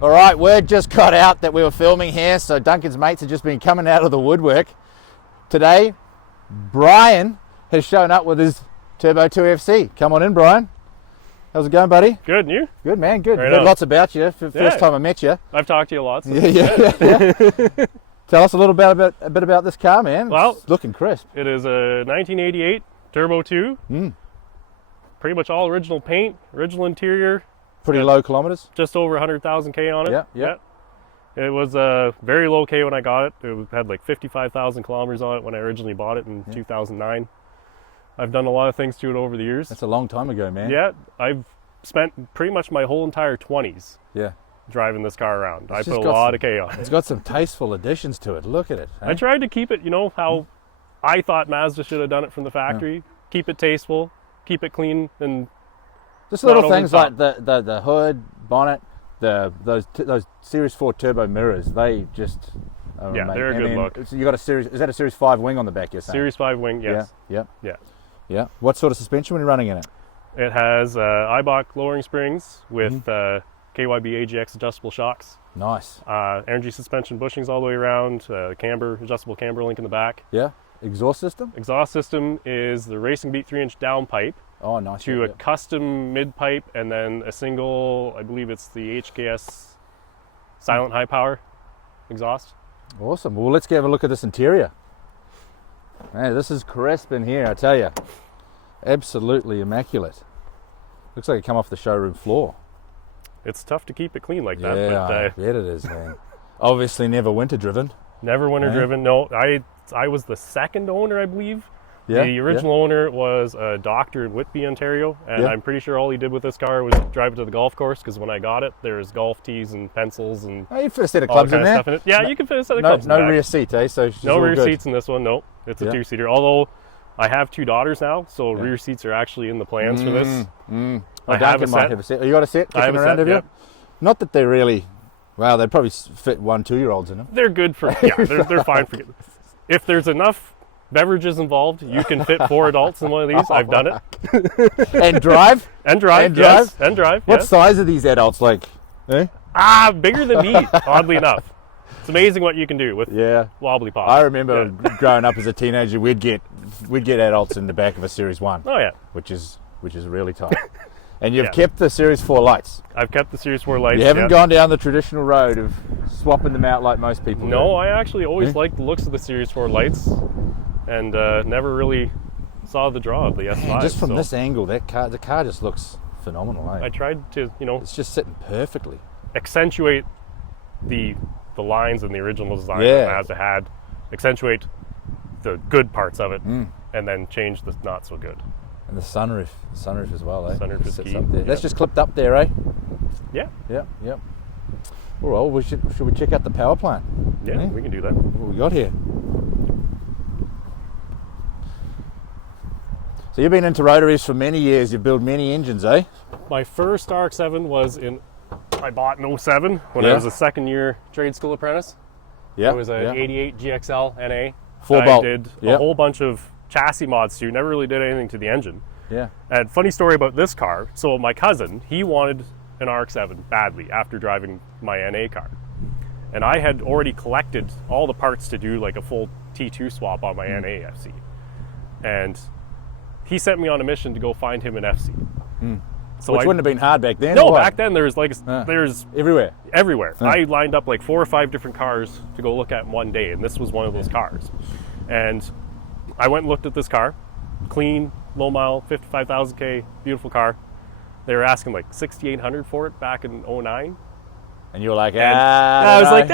All right, word just got out that we were filming here, so Duncan's mates have just been coming out of the woodwork. Today, Bryon has shown up with his Turbo 2 FC. Come on in, Bryon. How's it going, buddy? Good, and you? Good, man, good. Right Heard on. lots about you. First time I met you. I've talked to you a lot. So Yeah. Tell us a little bit about this car, man. Well, it's looking crisp. It is a 1988 Turbo 2. Pretty much all original paint, original interior. Pretty low kilometers. Just over 100,000 K on it. Yeah. It was very low K when I got it. It had like 55,000 kilometers on it when I originally bought it in 2009. I've done a lot of things to it over the years. That's a long time ago, man. Yeah, I've spent pretty much my whole entire 20s driving this car around. I put a lot of K on it. It's got some tasteful additions to it. Look at it. I tried to keep it, how I thought Mazda should have done it from the factory. Keep it tasteful, keep it clean, and just little things like the hood, bonnet, those Series 4 turbo mirrors. They just they're a good look. So you got a series. Is that a Series 5 wing on the back? You're saying? Series 5 wing, yes. Yeah. What sort of suspension were you running in it? It has Eibach lowering springs with KYB AGX adjustable shocks. Nice. Energy suspension bushings all the way around. Adjustable camber link in the back. Yeah. Exhaust system? Exhaust system is the Racing Beat 3-inch down pipe. Oh, nice. To a custom mid pipe, and then a single, I believe it's the HKS silent high power exhaust. Awesome. Well, let's have a look at this interior. Man, this is crisp in here, I tell you. Absolutely immaculate. Looks like it come off the showroom floor. It's tough to keep it clean like that. Yeah, but, I bet it is, man. Obviously never winter driven. Never winter driven. No, I was the second owner, I believe. Yeah, the original owner was a doctor in Whitby, Ontario, and I'm pretty sure all he did with this car was drive it to the golf course, because when I got it, there's golf tees and pencils and oh, you fit a set of clubs in there? Stuff in it. Yeah, you can fit a set of clubs in No back. rear seat, eh? So no rear seats in this one, no. It's a two-seater, although I have two daughters now, so rear seats are actually in the plans for this. I have a set. You got a set? I have a set, have Not that they're really, well, they'd probably fit 1 2-year-olds in them. They're good for, they're fine for, if there's enough beverages involved, you can fit 4 adults in one of these. I've done it. And drive? And drive, yes. And drive, What size are these adults like? Eh? Bigger than me, oddly enough. It's amazing what you can do with wobbly pods. I remember growing up as a teenager, we'd get adults in the back of a Series 1. Oh, yeah. Which is really tight. And you've kept the Series 4 lights. I've kept the Series 4 lights. You haven't gone down the traditional road of swapping them out like most people do. No, I actually always liked the looks of the Series 4 lights, and never really saw the draw of the S5. Man, just from this angle, the car just looks phenomenal. Eh? I tried to, it's just sitting perfectly. Accentuate the lines in the original design that Mazda had, accentuate the good parts of it, and then change the not so good. And the sunroof as well, eh? Sunroof is key. Up there. That's just clipped up there, eh? Yeah. Well, should we check out the power plant? Yeah, we can do that. What we got here? So you've been into rotaries for many years. You've built many engines, eh? My first RX7 I bought in 07 when I was a second-year trade school apprentice. Yeah. It was an 88 GXL NA. 4-bolt. I did a whole bunch of chassis mods too. Never really did anything to the engine. Yeah. And funny story about this car. So my cousin, he wanted an RX7 badly after driving my NA car. And I had already collected all the parts to do like a full T2 swap on my NA FC. And he sent me on a mission to go find him an FC. So Which wouldn't have been hard back then. No, back then there's everywhere. I lined up like 4 or 5 different cars to go look at in one day, and this was one of those cars. And I went and looked at this car, clean, low mile, 55,000 K, beautiful car. They were asking like $6,800 for it back in 09. And you were like, I was like,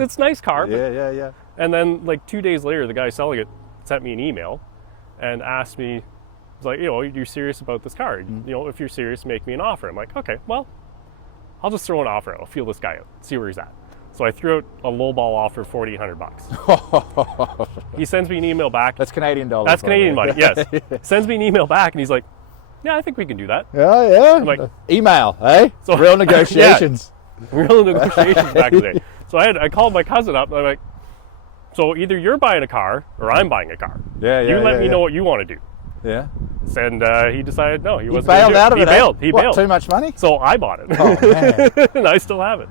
it's a nice car. Yeah. And then like 2 days later, the guy selling it sent me an email and asked me, was like, you're serious about this car? If you're serious, make me an offer. I'm like, okay, well, I'll just throw an offer out. I'll feel this guy out, see where he's at. So I threw out a lowball offer of $4,800. He sends me an email back. That's Canadian dollars. That's Canadian money, yes. Sends me an email back, and he's like, yeah, I think we can do that. Yeah. I'm like, email, eh? So, real negotiations. Real negotiations back in the day. So I called my cousin up, and I'm like, so either you're buying a car or I'm buying a car. You let me know what you want to do. Yeah. And he decided no, he wasn't bailed out of it. He bailed. Too much money? So I bought it. Oh, man. And I still have it.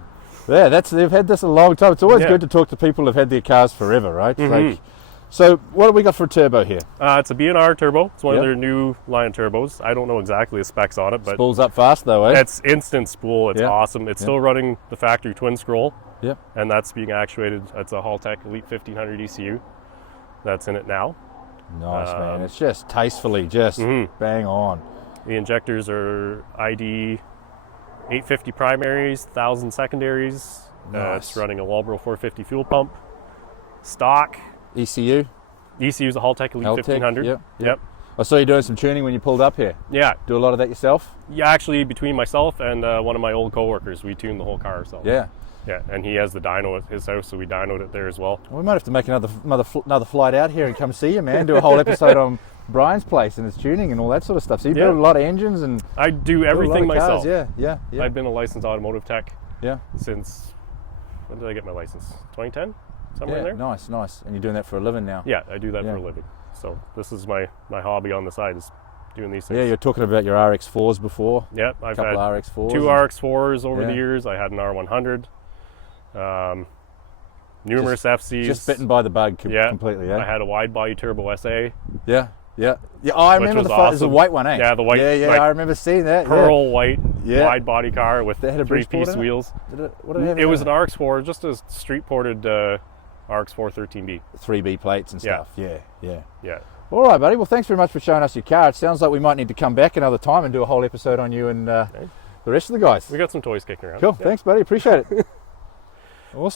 Yeah, they've had this a long time. It's always Yeah. good to talk to people who've had their cars forever, right? Mhm. Like, so what do we got for a turbo here? It's a B&R turbo. It's one Yep. of their new line turbos. I don't know exactly the specs on it, but Spools up fast though, eh? it's instant spool. It's Yeah. awesome. It's Yeah. still running the factory twin scroll, Yep. and that's being actuated. It's a Haltech Elite 1500 ECU that's in it now. Nice, man. It's just tastefully, just Mhm. bang on. The injectors are ID 850 primaries, 1000 secondaries. Nice. It's running a Walbro 450 fuel pump. Stock. ECU? ECU is a Haltech Elite Haltech, 1500. yep, Yep. yep. I saw you doing some tuning when you pulled up here. Yeah. Do a lot of that yourself? Yeah, actually, between myself and one of my old coworkers, we tuned the whole car ourselves. Yeah. Yeah, and he has the dyno at his house, so we dynoed it there as well. We might have to make another flight out here and come see you, man. Do a whole episode on Bryan's place and his tuning and all that sort of stuff. So you Yeah. build a lot of engines and I do build a lot everything of myself. cars. Yeah. I've been a licensed automotive tech Yeah. since, when did I get my license? 2010? Somewhere in Yeah, there? nice. And you're doing that for a living now. Yeah, I do that Yeah. for a living. So this is my hobby on the side, is doing these things. Yeah, you're talking about your RX4s before. Yep, A I've couple had of RX4s. two RX4s over Yeah. the years. I had an R100. Numerous FCs. Just bitten by the bug Yeah. completely, I yeah? had a wide body turbo SA. Yeah. Oh, I remember was there's a awesome. white one, eh? Yeah, the white, Yeah, like, I remember seeing that. Pearl white Yeah. wide body car with They had a Bridgeport 3-piece in it? wheels. What did it have? It was an RX4, just a street ported RX4 13B. 3B plates and Yeah. stuff. Yeah. Yeah. All right, buddy. Well, thanks very much for showing us your car. It sounds like we might need to come back another time and do a whole episode on you and the rest of the guys. We got some toys kicking around. Cool. Yeah. Thanks, buddy. Appreciate it. Awesome.